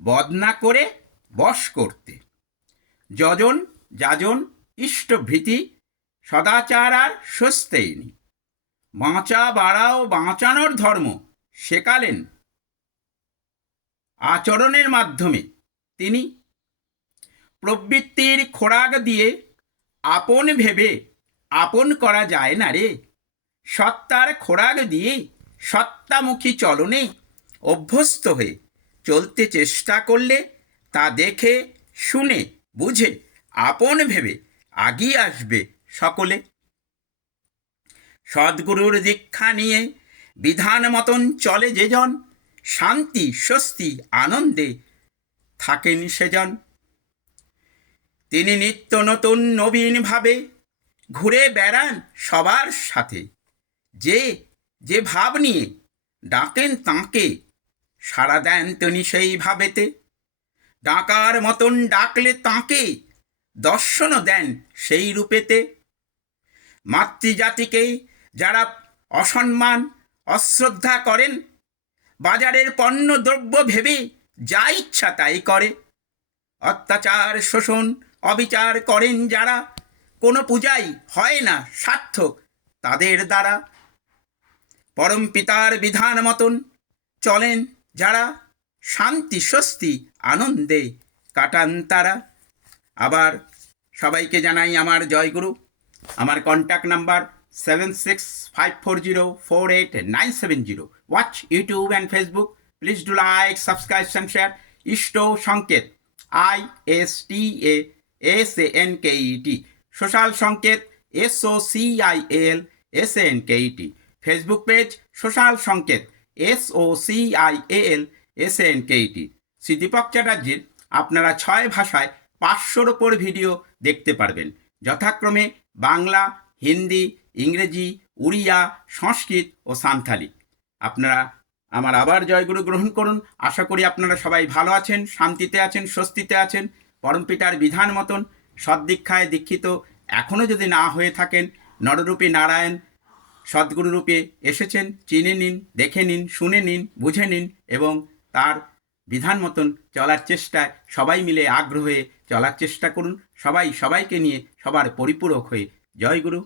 বদনা করে বশ করতে। যজন যাজন ইষ্টভৃতি সদাচার আর সস্তেইনি। বাঁচা বাড়াও বাঁচানোর ধর্ম শেখালেন আচরণের মাধ্যমে তিনি। প্রবৃত্তির খোরাক দিয়ে আপন ভেবে আপন করা যায় না রে। সত্তার খোরাক দিয়ে সত্তামুখী চলনে অভ্যস্ত হয়ে চলতে চেষ্টা করলে তা দেখে শুনে বুঝে আপন ভেবে আগিয়ে আসবে সকলে। সদ্গুরুর দীক্ষা নিয়ে বিধান মতন চলে যেজন, শান্তি স্বস্তি আনন্দে থাকেন সেজন। তিনি নিত্য নতুন নবীন ভাবে ঘুরে বেড়ান সবার সাথে। যে যে ভাব নিয়ে ডাকেন তাঁকে সাড়া দেন তিনি সেই ভাবেতে। ডাকার মতন ডাকলে তাঁকে দর্শনও দেন সেই রূপেতে। মাতৃজাতিকে যারা অসম্মান অশ্রদ্ধা করেন, বাজারের পণ্য দ্রব্য ভেবে যা ইচ্ছা তাই করে, অত্যাচার শোষণ অবিচার করেন যারা, কোনো পূজাই হয় না সার্থক তাদের দ্বারা। পরম পিতার বিধান মতন চলেন যারা, শান্তি স্বস্তি আনন্দে কাটান তারা। আবার সবাইকে জানাই আমার জয়গুরু। আমার contact number 7654048970। Watch YouTube and Facebook. Please do like subscribe and share. Ishta Sanket ISTASANKET, social Sanket SOCIALSANKET, Facebook page social Sanket SOCIALSANKET। Shri Deepak চ্যাটার্জির আপনারা 6 ভাষায় 500-র ওপর ভিডিও দেখতে পারবেন, যথাক্রমে বাংলা, হিন্দি, ইংরেজি, উড়িয়া, সংস্কৃত ও সান্থালি। আপনারা আমার আবার জয়গুরু গ্রহণ করুন। আশা করি আপনারা সবাই ভালো আছেন, শান্তিতে আছেন, স্বস্তিতে আছেন। পরমপিতার বিধান মতন সদ্দীক্ষায় দীক্ষিত এখনও যদি না হয়ে থাকেন, নররূপী নারায়ণ সদ্গুরুরূপে এসেছেন, চিনে নিন, দেখে নিন, শুনে নিন, বুঝে নিন এবং তার বিধান মতন চলার চেষ্টায় সবাই মিলে আগ্রহে চলার চেষ্টা করুন। সবাই সবাইকে নিয়ে সবার পরিপূরক হয়ে। জয় গুরু।